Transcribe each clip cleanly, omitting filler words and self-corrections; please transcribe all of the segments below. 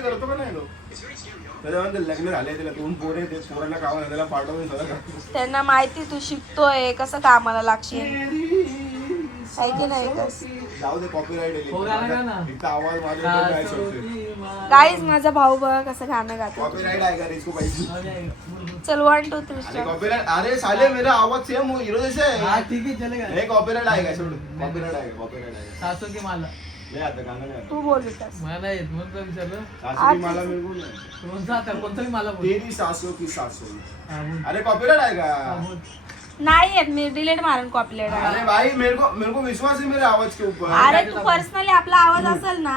मध्ये करतो का नाही तो त्याच्यानंतर लग्न झाले त्याला 2 पोरे ते पोरांना कामाला त्याला पाठवून सगळं त्यांना माहिती तू शिकतोय कसं कामाला लागशील आहे की नाही जाऊ दे कॉपीराइट इथं आवाज माझा काय सोडतोय गाईज माझा भाऊ बघा कसं गाणं गातो कॉपीराइट आहे का रे इसको पैसे चल 1 2 3 अरे स्टार्ट कॉपीराइट अरे साले मेरा आवाज सेम हीरो जैसे है हाँ ठीक है चलेगा हे कॉपीराइट आहे का सोड कॉपीराइट आहे कॉपीराइट 700 की माला नाही आता गाणं नाही तू बोल विकास मला येत म्हणून तर विचारलं सासू की माला मेरे को नहीं कोणता आता कोणता की माला बोल तेरी सासू की सासू हाँ बोल अरे कॉपीराइट आहे हाँ का बोल नाही येत मी डिलीट मारून कॉपीराइट अरे भाई मेरे को विश्वास है मेरे आवाज के ऊपर अरे तू पर्सनली आपला आवाज असेल ना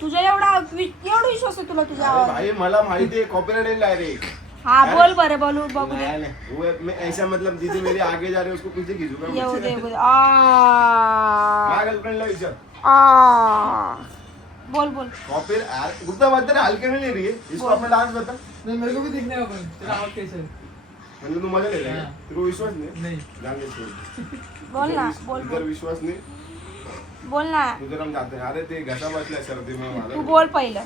तुझ्या एवढा विश्वास आहे तुला तुझा अरे आवाज भाई मला माहिती है कॉपीराइट डायरेक्ट हा बोल बरं बोलू बघू दे नहीं नहीं वो मैं ऐसा मतलब दीदी मेरी आगे जा रही है उसको पीछे खींचूंगा येऊ दे मुझसे। बोल हाँ गर्लफ्रेंड ला विचार बोल बोल कॉपी गुप्ता बात हल्के में नहीं रही है इसको अपना डांस बता नहीं मेरे को भी देखने का अपन तेरा आवाज कैसे है मतलब तू मजा ले लेगा हाँ। तेरे को विश्वास नहीं नहीं जान दे छोड़ बोल ना बोल इधर बोल विश्वास नहीं बोल ना उधर हम जाते हैं अरे ते घसा बसला सर्दी में तू मला बोल पहिलं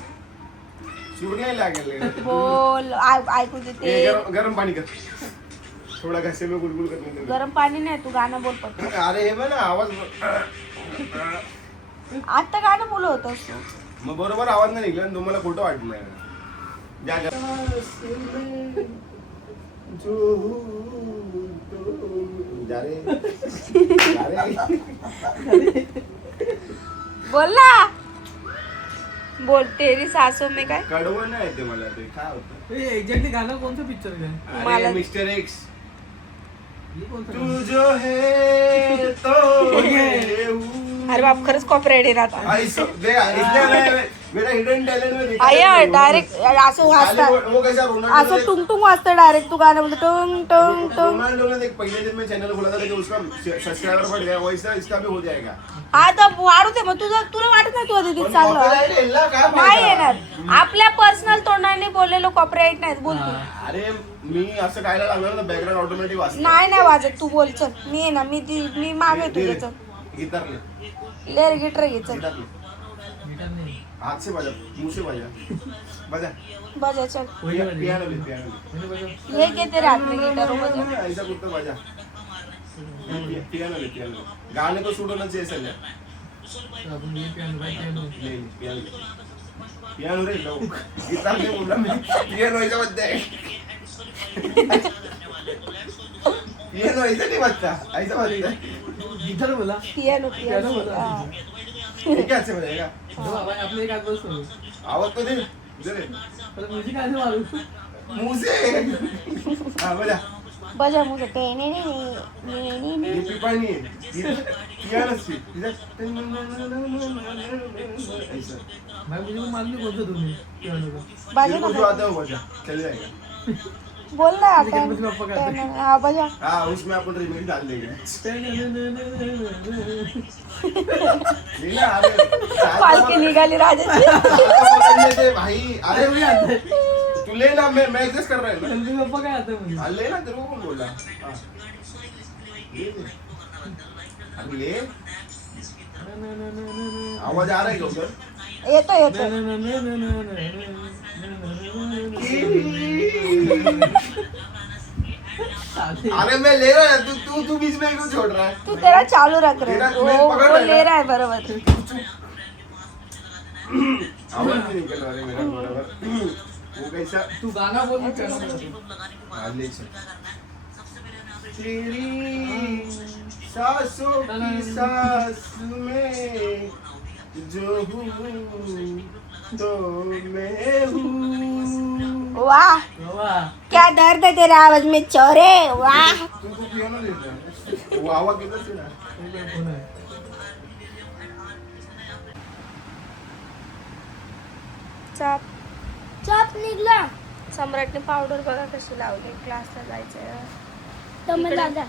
सूट नहीं लागेल बोल ऐकू देते गरम पानी कर थोड़ा घसे में गुलगुल करने दे गरम पाणी नाही तू गाणं बोल पण अरे हे बघ ना आवाज आता गाणं बोलत होतस तू मग बरोबर आवाज नाही निघला आणि तुम्हाला खोटं वाटलं जा जा जा रे बोल ना बोल तेरी सासू में काय कडवं नाही येते मला ते काय होतं ये एग्जैक्टली गाना कौन सा पिक्चर का है अरे मला- मिस्टर एक्स ये कौन सा तू गाना? जो है तो मैं हूँ। अरे बाप खरंच कॉपीराइट आहे आता ऐसा देखा इसलिए मैं मेरा हिडन टैलेंट में दिखा आया नहीं वो। डायरेक्ट असं खाली वाजतात वो कैसा रोनाल्डो असं टुंग टुंग वाजतं डायरेक्ट तू गाणं बोलतो टुंग टुंग टुंग रोनाल्डो ने देख पहले दिन में चैनल खोला था लेकिन उसका सब्सक्राइबर बढ़ गया वैसा इसका भी हो जाएगा हा तर वाढू दे मग तुझं तुला वाटत नाही तू आधी पण चांगलं copyright येईल ना, काय नाही फायदा? येणार आपल्या पर्सनल तोंडाने बोललेलो कॉपीराइट नाही बोल तू अरे मी असं गायला लागलो ना बॅकग्राऊंड ऑटोमॅटिक वाजतं नाही नाही वाजत तू बोल चल मी आहे ना मी मागे तुझ्या चल गिटार ले लेर गिटर घे चल गिटार ले गिटार नहीं हाथ से बजा मुंह से बजा बजा बजा चल वही बजा पियानो ले पियानो ले मैंने बजा ये घे तेरे हाथ में गिटार बजा ऐसा कुत्ता बजा पियानो ले पियानो ले गाने को सूट होना चाहिए सर अपन ये पियानो भाई पियानो ले पियानो पियानो रे लो गिटार नहीं बोल रहा मैं पियानो ऐसा बजता है पियानो ऐसा नहीं बजता ऐसा बजता है गिटार बोला पियानो पियानो पियानो बोला ये कैसे बजाएगा तो भाई अपने एक आवाज सुनो आवाज तो दे इधर है। पर म्यूजिक कैसे मालूम मुंह से हाँ बजा बजा मुझे ये पिपाणी है ये पियानो से इधर ऐसा भाई मुझे तो मालूम नहीं कौन सा धुन है पियानो का बजा तेरे को जो ना आता है वो बजा चल जाएगा बोल ना मुझे गणपति बप्पा का आता है। आता हा बजा हाँ उसमें अपन रिमिक्स डाल देंगे ये ना अरे पालखी निघाली राजाची पकड़ने से भाई अरे अरे मुझे आता है तू ले ना मैं एडजस्ट कर रहा हूँ ना गणपति बप्पा का आता है मुझे हाँ, ले ना तेरे को कौन बोला हाँ। ले ले। अरे ले आवाज आ रहा है क्या उधर येतो येतो अरे मैं ले रहा है तू तू तू बीच में क्यों छोड़ रहा है तू तेरा चालू रख रहे मेरा- वो मैं पकड़ वो रहा है ले ना। रहा है बरोबर आवाज नहीं निकल रहा है मेरा बराबर वो कैसा तू गाना बोल मैं पियानो बजा हाँ, ले चल। तेरी सांसों की सांस में जो हूँ तो मैं हूँ वाह वाह क्या दर्द है तेरे आवाज में चोरे वाह तुमको पियानो देता है वो आवाज किधर से ना कौन है चाप चाप निघला सम्राटने पावडर बघा कशी लावली क्लासला जायचंय तंबे दादा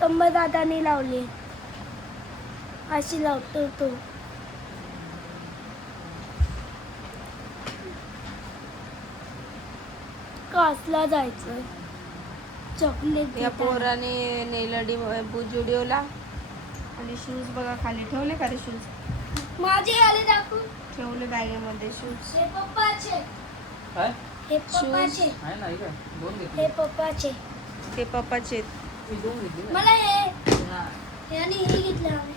तंबे दादाने लावली अशी लावतो तो क्लासला जायचं चॉकलेट या पोराने नेलडी जुडिओला आणि शूज बघा खाली ठेवले का रे शूज माझे आले दाखवू. ठेवले बॅगेमध्ये शूज. हे पप्पाचे. काय हे पप्पाचे. आहे नाही का दोन हे घेतले पप्पाचे. ते पप्पाचे आहेत. मी दोन घेतली ना मला हे हा. हे आणि हे घेतलं आम्ही.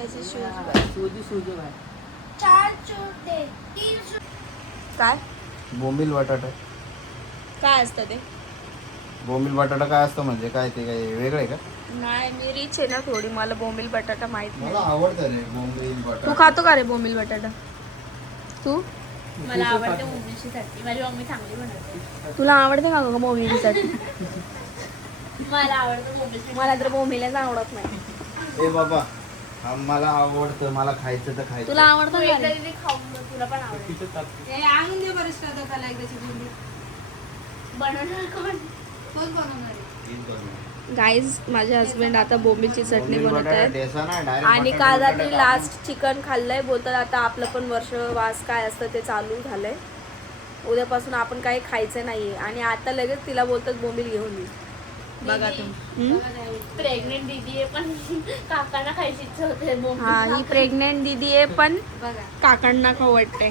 याचे शूज. हा, सूजी आहे 4 चुडते 3 काय बोंबील बटाटा. काय असतं ते? बोंबील बटाटा काय असतं म्हणजे काय ते काय वेगळं आहे का? नाही मी रिच आहे ना थोडी, मला बोंबील बटाटा माहित मला नाही. आवडतं रे बोंबील तू बटाटा. खातो का रे बोंबील बटाटा? तू मला आवडते मुंबईची चटणी. माझी मम्मी चांगली बनवते. तुला आवडते का गं बोंबील चटणी? मला आवडतं मुंबईची. मला तर बोंबीलच आवडत नाही. ए बाबा हा मला आवडतं, मला खायचं तर खायचं. तुला आवडतं तू का एकदा रे? तिथे खाऊन बघ, तुला पण आवडेल. तिथं टाकते हे आणून दे बरं श्रद्धा त्याला एकदाची बुंदी. बनवणार कोण? कोण बनवणार आहे? तीन करून. गाईज माझे हस्बंड आता बोंबीलची चटणी बोंबील बनवत बटाटा आहेत. ठेचा ना, direct आणि बटाटा काल बटाटा रात्री टाकून. लास्ट चिकन खाल्लंय. बोलतात आता आपलं पण वर्षवास काय असतं ते चालू झालंय. उद्यापासून आपण काही खायचं नाहीये. आणि आता लगेच तिला बोलतात बोंबील घेऊन ये. बघा तुम्ही प्रेग्नेंट दीदी आहे पण काकांना खायची इच्छा होते बोंबील. हा ही प्रेग्नेंट दीदी आहे पण बघा काकांना खाऊ वाटतंय.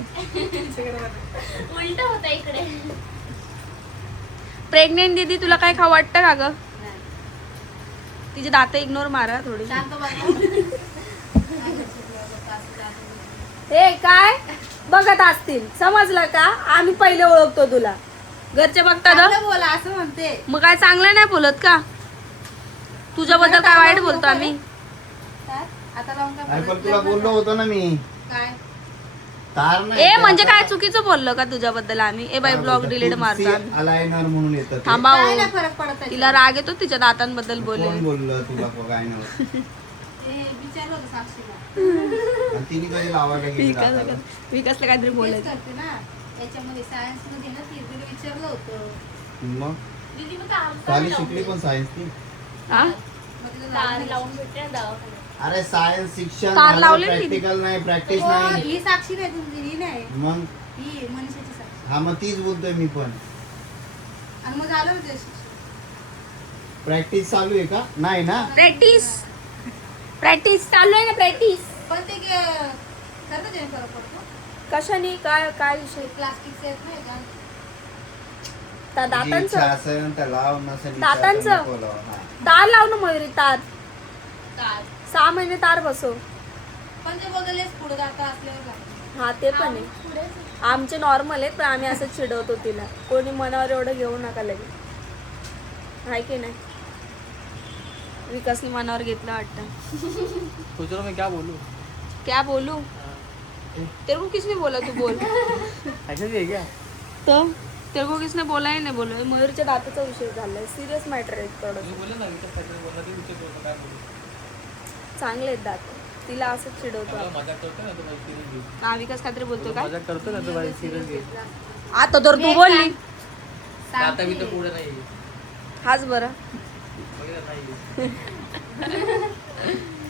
उलट होतं इकडे. प्रेग्नेंट दीदी तुला काय खाऊ वाटतं का ग? तिचे दात इग्नोर मारा थोडी. शांत बसा. हे काय बघत असतील समजलं का? आम्ही पहिले ओळखतो तुला. घरचे बघतात चांगलं बोला असं म्हणते. मग काय चांगलं नाही बोलत का? तुझ्याबद्दल काय वाईट बोलतो आम्ही? काय? आता लावून काय नाही, पण परत तुला नाही बोललो होतो ना मी. काय? तार नाही ए ते म्हणजे आता- काय चुकीचं बोललो का तुझ्याबद्दल आम्ही? ए बाई ब्लॉग डिलीट मारतो आम्ही. अलायनर म्हणून येतं ते. थांबा काय हो. नाही फरक पडत आहे. तिला राग येतो तिच्या दातांबद्दल बोलले. कोण बोललं तुला काय नव्हतं? हे विचारलं होतं साक्षीला. आणि तिने कधी लावायला गेली दाताला? विकासला काहीतरी तेच बोलायचं. करते ना याच्यामध्ये सायन्स मध्ये ना ती तिला विचारलं होतं. मग दीदी मग काम साली शिकली पण सायन्स ती. हा? मग तिला तार लावून लावून भेटते ना दवाखान्यात. अरे सायन्स शिक्षण तार लावले ना प्रॅक्टिकल नाही, प्रॅक्टिस हो, नाही. ही साक्षी नाही तुमची ही नाही मग ही मनीषाची साक्षी. हा मग तीच बोलतोय मी पण. आणि मग झालं ना ते शिक्षण. प्रॅक्टिस चालू आहे का? नाही ना. प्रॅक्टिस चालू आहे ना प्रॅक्टिस. पण ते करतं त्याने फरक पडतो. कशाने काय काय विषय? प्लास्टिकचे येत नाही का? त्या जी इच्छा दातांचं असेल तर लाव, नसेल इच्छा दातांचं? तर नको लाव. हा. तार लाव ना मयुरी तार. तार 6 महिने तार बसव. पण ते बदललेच पुढे जाता असल्यावर काय? हा ते पण आहे. पुढे आमचे नॉर्मल आहेत पण आम्ही असं चिडवतो तिला. कोणी मनावर एवढं घेऊ नका लगेच. आहे की नाही? विकासने मनावर घेतलं वाटतं. सोच रहा मैं क्या बोलूं क्या बोलू? तेरे को किसने बोला तू बोल? ऐसा भी है क्या तो तेरे को किसने बोला ही नाही बोलू. मयूरच्या दाताचा विषय झालाय. सिरियस मॅटर आहे थोडं. मी बोलले ना विकास काहीतरी बोलला ते विचार बोलतो काय बोलू चांगले आहेत दात. तिला असंच चिडवतो मला आपण. मजाक करतो ना तो भाई सिरियस घे हा विकास काहीतरी बोलतो काय? मजाक करतो ना तो भाई सिरियस घे आता तर तू बोलली. आता मी तर पुढे नाही हाच बरं. वगैरे नाही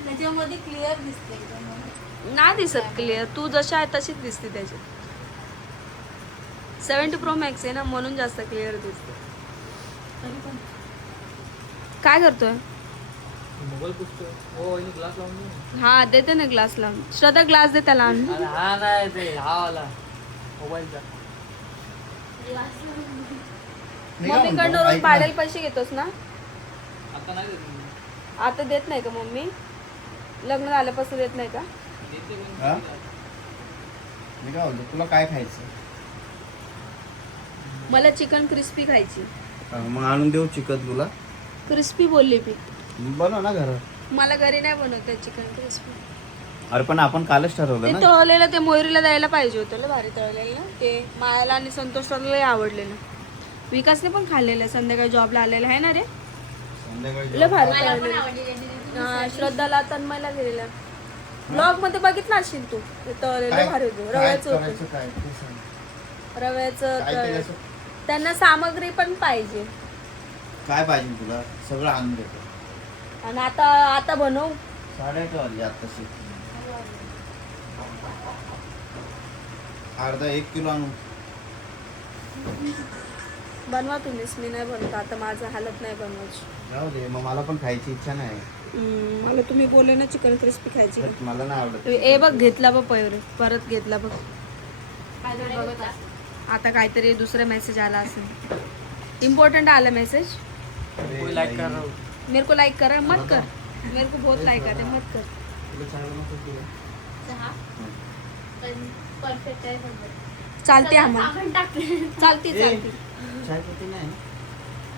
त्याच्यामध्ये क्लिअर दिसते एकदम. नाही दिसत क्लिअर. तू जशी आहे तशीच दिसते त्याच्यात. 70 Pro Max आहे ना म्हणून जास्त क्लिअर दिसते. काय करतोय? मोबाईल पुसतो हो इने ग्लास लावून दे. हा देते ना ग्लास लावून. श्रद्धा ग्लास दे त्याला आणून. अरे हा नाही ते हा वाला मोबाईलचा मी काय म्हणतो, मम्मीकडनं रोज ऐक ना. भाड्याला पैसे घेतोस ना? आता नाही देत मी. आता देत नाही का मम्मी? लग्न झाल्यापासून देत नाही का? देते पण हा? मी काय म्हणतो तुला काय खायचं? मला चिकन क्रिस्पी खायची. मग आणून देऊ चिकन तुला. क्रिस्पी बोलली मी. बनव ना घरात. मला घरी नाही बनवत चिकन क्रिस्पी. अरे पण आपण कालच ठरवलं ते ना. तळलेलं ते मयुरीला द्यायला पाहिजे होतं. लय भारी तळलेलं ते मायाला आणि संतोषला लय आवडलेलं. विकासने पण खाल्लेलं संध्याकाळी जॉबला आलेलं आहे ना रे. संध्याकाळी लय भारी मला पण तळलेलं. आवडली. हा, श्रद्धाला तन्मयला गेलेला. ब्लॉग मध्ये बघितला असशील तू. ते तळलेलं काय- भारी होतं. काय रव्याचं करायचं होतं. काय ते सांग. रव्याचं काय तळ. केलं? त्यांना सामग्री पण पाहिजे. काय पाहिजे तुला? सगळं आणून देतो. आणि आता आता बनव. 8:30 वाजले आत्ताशी. अर्धा 1 किलो आणू. बनवा तुम्हीच, मी नाही बनवत आता, माझं हालत नाही बनवायची. जाऊ दे, मग मला पण खायची इच्छा नाही. मला तुम्ही बोलले ना चिकन क्रिस्पी खायची. पण मला नाही आवडत. ए बघ घेतला बघ परत घेतला बघ. काहीतरी बघत असते. आता काहीतरी दुसरा मेसेज आला असेल, इम्पोर्टंट आला मेसेज. अरे कोई लाइक कर नाही. रहा हो. मेरे को लाइक करा मत कर, मेरे को बहुत लाइक आते मत कर. तुला चांगलं नको तुला. चहा पण परफेक्ट आहे सगळं. चालते सगळं आम्हाला, साखर टाकते. चालते ए, चालते. चाय पत्ती नाही.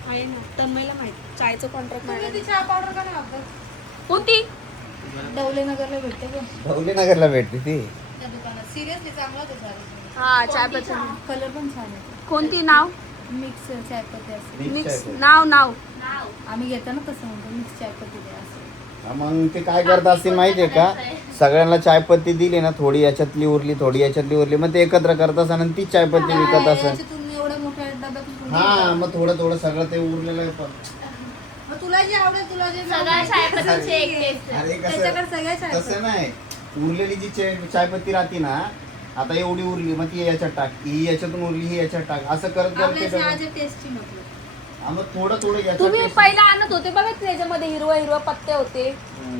आहे ना तन्मयला माहिती चायचं कॉन्ट्रॅक्ट तुम्ही ती मिळालं. चहा पावडर का नाही वापरत? कोणती? डवलेनगरला भेटते का धवलीनगरला भेटते ती. त्या दुकानात? सिरियसली चांगला होता चहा. हा चाय पत्ती. कलर पण छान आहे. कोणती नाव? मिक्स चायपत्ती असते. Mix मिक्स चायपत्ती. नाव नाव. आम्ही घेतो ना तसं म्हणतो मिक्स चायपत्ती द्या असं. हा, मग ते काय करत असतील माहितीये का, सगळ्यांना चायपत्ती दिली ना, थोडी याच्यातली उरली थोडी याच्यातली उरली, मग ते एकत्र करत असं आणि ती चायपत्ती विकत असं. याच्यातून एवढ्या मोठ्या डब्यातून थोडी हा, घेतो. मग थोडं थोडं सगळं ते उरलेलं आहे पण. मग तुला जे आवडेल तुला जे सगळ्या चायपत्तीचे एक टेस्ट. अरे त्याच्याकडे कसं सगळ्या चायपत्ती. तसं नाही, उरलेली जी चायपत्ती राहते ना, आता एवढी उरली मग ती याच्यात टाक, ही याच्यातून उरली ही याच्यात टाक, असं करत करत आपल्या ते चहाच्या टेस्टची म्हटलं. हा, मग थोडं थोडं याच्यात तुम्ही taste- पहिला आणत होते बघा त्याच्यामध्ये हिरवा पत्ते होते.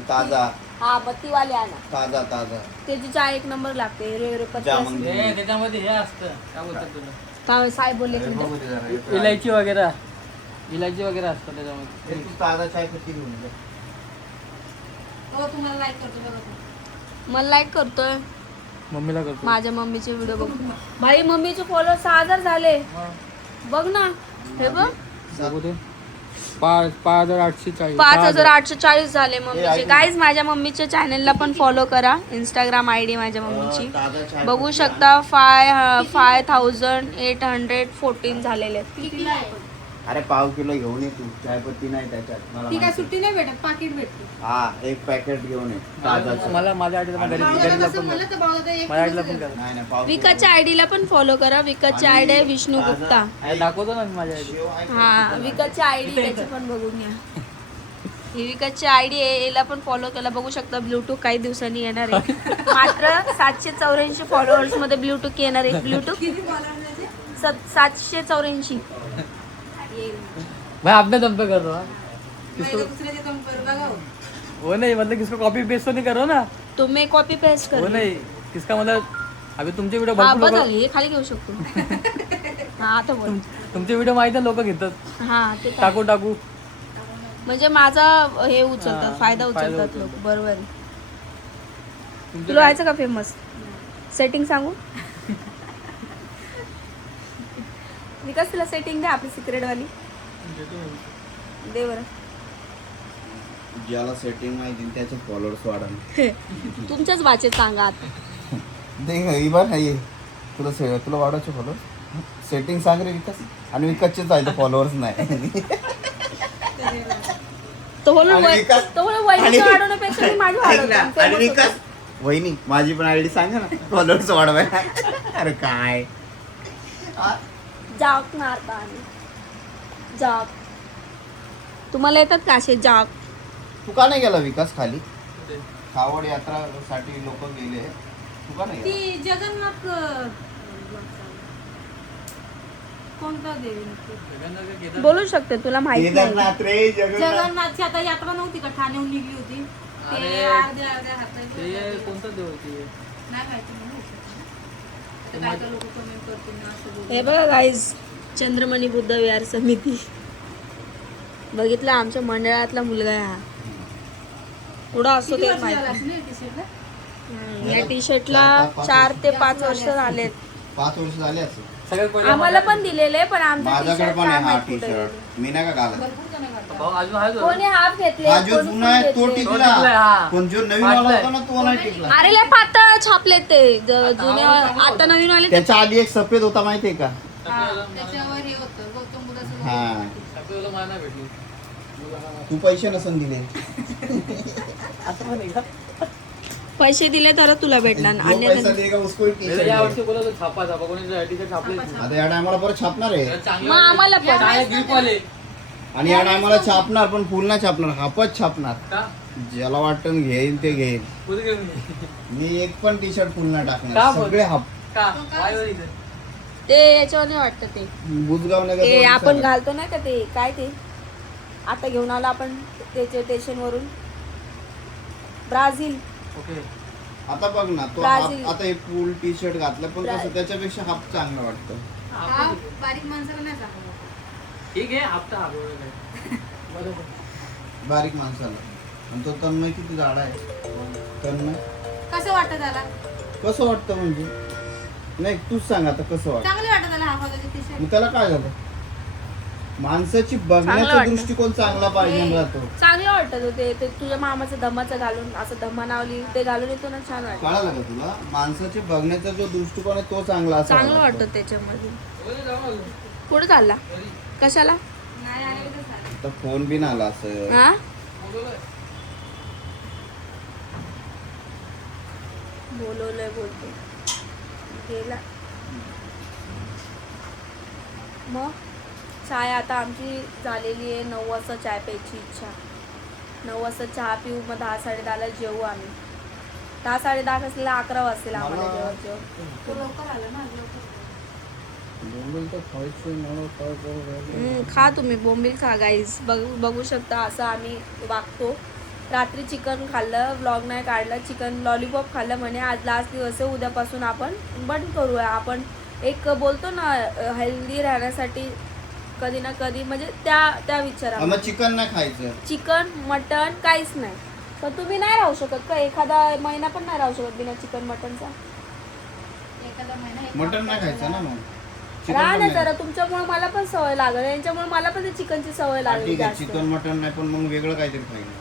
ताजा हा बत्तीवाले आणा, ताजा ताजा त्याची चाय एक नंबर लागते. हिरवे पत्ते जामून. असते. हे त्याच्यामध्ये हे असतं काय बोलतात तुला, काय साहेब बोलले अरे तुमचे? बघू दे जरा, एक इलायची वगैरे असतं त्याच्यामध्ये. हे तू ताजा चायपत्ती घेऊन ये. हो तुम्हाला लाईक करतो बघा तो. मला लाईक करतोय, मम्मीला करतो. माझ्या मम्मीचे व्हिडिओ बघ. भाई मम्मीचे फॉलोअर 6000 झाले बघ ना. हे बघ बघू दे. 5840. 5840 झाले मम्मीचे. ऐक ना. गाईज माझ्या मम्मीच्या चॅनलला पण फॉलो करा, इंस्टाग्राम आयडी माझ्या मम्मीची ताजा चायपत्ती बघू शकता. 5814 झालेले आहेत. कितीला आहे? अरे पाव किलो घेऊन ये तू, चायपत्ती नाही त्याच्यात मला ती काय माहिती. सुट्टी नाही भेटत, पाकिट भेटते. हा, एक पॅकेट घेऊन ये ताजा चाय. मला माझ्या आईला पण बाळाला घरीला कसं पण म्हणलं तर बाळाला एक माझ्या आईला किलोचं पण देतो. नाही नाही, पाव विकासच्या आयडीला पण फॉलो करा. विकासची आणि आयडी आहे विष्णू ताजा- गुप्ता. ऐक, दाखवतो ना मी माझ्या आईला. शेव आहे का? हा विकासची आयडी त्याची पण बघून घ्या. ही विकासची आयडी आहे, याला पण फॉलो केला. बघू शकता ब्लूटूथ काही दिवसांनी येणार आहे. मात्र 784 फॉलोअर्स मध्ये ब्लूटूथ येणार आहे. ब्लूटूथ किती बोलायला त्याचे? 784. भाई आपने दम पे कर रहा है. नाही तर दुसऱ्याचे दम करू बघा हो. वो नहीं मतलब किसको कॉपी पेस्ट तो नहीं कर रहा ना. तुम्ही कॉपी पेस्ट वो कर. नहीं किसका मतलब अभी तुमचे व्हिडिओ हा भरपूर बदल लोक हे खाली घेऊ शकतो. हा आता बोल. तुमचे व्हिडिओ माहिती आहे लोक घेतात. हा ते काय. टाकू टाकू म्हणजे माझा हे उचलतात, हा, फायदा फायदा उचलतात उचलतात. लोक. बरोबर आहे. तुमचे तुला व्हायचं का फेमस? सेटिंग सांगू? विकास तुला सेटिंग द्या आपली सिक्रेट वाली दे बरं. ज्याला सेटिंग माहिती त्याचे फॉलोअर्स वाढाल. तुमच्याच भाषेत सांगा आता. दे बरं नाही तुला वाढवायचे फॉलोअर्स. सेटिंग सांग रे विकास. आणि विकासचेच आहे फॉलोअर्स नाही. तो बोलून आणि विकास- तो बोलून वैदिक आणि- वाढवण्यापेक्षा मी माझी ऐक ना, वाढवतो. आणि famous विकास होतो. वहिनी माझी पण आयडी सांगा ना फॉलोअर्स वाढवाय. अरे काय जाक मारता आणि जाक. तुम्हाला येतात का असे जाक? तू का नाही गेला विकास खाली? कावड यात्रा साठी लोक गेले, तू का नाही गेला? ती जगन्नाथ कोणता देवी नक्की? बोलू शकते तुला माहिती नाही. केदारनाथ रे जगन्नाथ. जगन्नाथची आता यात्रा नव्हती का ठाण्याहून निघली होती ते अरे, अर्ध्या हाताचे ते होते. कोणतं देव होती नाही माहिती मला. आता काय काय लोक कमेंट करतील ना असं बोलून. हे बघा गाईज, चंद्रमणी बुद्ध विहार समिती. बघितलं आमच्या मंडळातला मुलगा आहे हा. पुढं असतो किती ते वर्ष झालं माहिती. असेल या टी-शर्टला? या टी शर्टला 4 ते 5 वर्ष झालेत. 5 वर्ष झाले असं. सगळ्यात पहिले आम्हाला पण दिलेले, पण आमचा टी माझ्याकडे शर्ट पण काय आहे हा माहित टी कुठे गेले. शर्ट. मी नाही का घालत. भरपूर जण घालतात. भाऊ अजून आहे तो. कोणी हाफ घेतले, हा जो कोणी जुना full आहे तो घेतले. टिकला, हा. पण जो नवीन आला फाटलाय. होता ना तो नाही टिकला. अरे लय पातळ छापले ते जुने. आता नवीन आले ते. त्याच्या आधी एक सफेद होता माहितीये का? हा, त्याच्यावर हे होतं गौतम बुद्धाचं हा. सगळं मला नाही भेटली. तू पैसे नसन दिले. असं पण आहे का? पैसे दिले तर तुला भेटणार. जो अन्यथा पैसा देगा उसको ही या टी-शर्ट वर्षी बोला तो छापा कोणी टी-शर्ट छापले आता या टायमाला परत छापणार आहे. मग आम्हाला पण. चांगले गिफ्ट वाले आणि या टायमाला छापणार पण फुल नाही छापणार, हाफच छापणार. का ज्याला वाटतं घेईन ते घेईन. कुठे घेऊन ये? मी एक पण टी शर्ट फुल नाही का टाकणार, बोल? सगळे हाफ. का वाय वर इथे ते याच्यावर वाटतं ते बुजगाव नगर ते आपण घालतो ना का ते काय ते आता घेऊन आलो आपण त्याच्या स्टेशनवरून ब्राझील. ओके. आता बघ ना तो ब्राझील. आता हे फुल टी शर्ट घातलं पण कसं त्याच्यापेक्षा हाफ चांगलं वाटतं. हा बारीक माणसाला नाही चांगलं. ठीक आहे हप्ता हलवलेला बरोबर. बारीक माणसाला. आणि तो तन्मय किती जाडा आहे. तन्मय कसं वाटतं त्याला? कसं वाटतं म्हणजे नाही तूच सांग आता कसं वाटतं. चांगलं वाटतं त्याला हाफ हाताची टी शर्ट. मग त्याला काय झालं माणसाची चांगलं बघण्याचा वाटतं. दृष्टिकोन चांगला पाहिजे राहतो. चांगलं वाटतं ते तुझ्या मामाचं धमाचं घालून असं धम्मा नावली ते घालून येतो ना छान वाटतं. कळालं का तुला माणसाचे बघण्याचा जो दृष्टिकोन आहे तो चांगला असावा चांगलं लागतो. वाटतं त्याच्यामध्ये. ओके, जाऊ ना. कुठं चालला कशाला नाही आलं तर चालेल. तर फोन बिन आला असं हा बोलवलंय. बोलवलंय बोलतो गेला. मग चाय आता आमची झालेली आहे. 9 वाजता चाय प्यायची इच्छा. 9 वाजता चहा पिऊ मग 10 साडेदहाला जेवू आम्ही. 10 साडेदहा असलेला 11 वाजतील आम्हाला मला- जेवण. तो लवकर आला ना आज लवकर. बोंबील तर खायचं मला काय करायचं? खा तुम्ही बोंबील खा गाईज. बघू शकता असं आम्ही वागतो. रात्री चिकन खाल्लं व्लॉग नाही काढला. चिकन लॉलीपॉप खाल्लं म्हणे आज लास्ट दिवस आहे उद्यापासून आपण बंद करूया. आपण एक बोलतो ना हेल्दी राहण्यासाठी कधी ना कधी म्हणजे त्या विचारा मग चिकन नाही खायचं. चिकन मटन काहीच नाही. पण तुम्ही नाही राहू शकत का एखादा महिना पण नाही राहू शकत बिना चिकन मटनचा. एखादा महिना हे मटन काम नाही खायचं ना करायला. मग चिकन राहा पण ना नाही. जरा तुमच्यामुळे मला पण सवय लागल यांच्यामुळे मला पण ते चिकनची सवय हा, लागली ठीक आहे जास्त. चिकन मटन नाही पण मग वेगळं काहीतरी खायचं.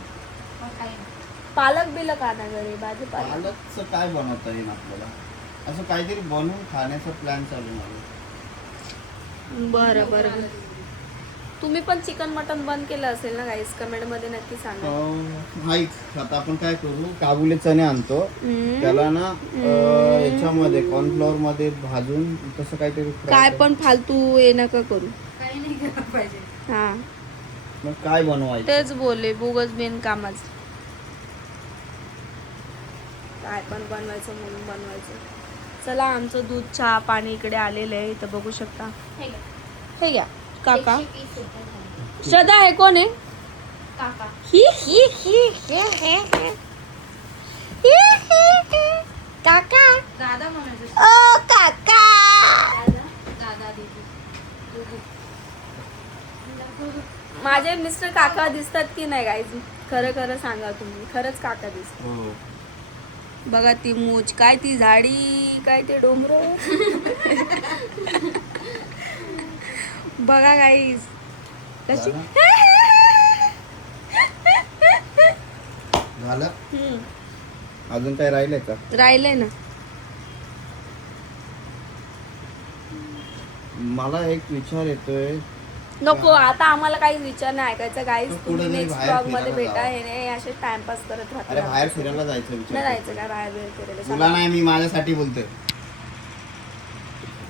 मग काही नाही. पालक बिलक आणा घरी भाजीपाला. पालकचं काय बनवता येईल आपल्याला असं काहीतरी बनवून खाण्याचा प्लॅन चालू आहे. बरं बरं तुम्ही पण चिकन मटन बंद केलं असेल ना गाईस कमेंट मध्ये नक्की सांगा. ऐक आता आपण काय करू काबुले चणे आणतो त्याला ना याच्यामध्ये कॉर्नफ्लोअर मध्ये भाजून तसं काहीतरी fry काय करू. पण फालतू हे नका करू. काही नाही केलं पाहिजे. हा मग काय बनवायचं तेच बोलले बोगस बिन कामाच. काय पण बनवायचं म्हणून बनवायचं. चला आमचं दूध चहा पाणी इकडे आलेलं आहे इथं बघू शकता. हे घ्या. हे घ्या काका. 120 रुपये झाले. श्रद्धा आहे कोण आहे. काका. ही काका दादा म्हणायचं. ओ काका. दादा दीदी. माझे मिस्टर काका दिसतात की नाही गाईज खरं खरं सांगा तुम्ही. खरंच काका दिसतात. हो. बघा ती मूछ काय ती झाडी काय ते डोंगर. बघा गाईज कशी. झालं अजून काय राहिलंय का राहिलंय ना. मला एक विचार येतोय नको आता आम्हाला काही विचार नाही ऐकायचा गाईज. तू तुम्ही कुठेतरी नेक्स्ट बाहेर ब्लॉग मध्ये फिरायला भेटा. जावं. हे नाही असे टाइमपास करत अरे बाहेर राहतात. फिरायला जायचं नाही विचार जायचं काय बाहेर बिहेर तुला फिरायला. नाही मी माझ्यासाठी बोलतोय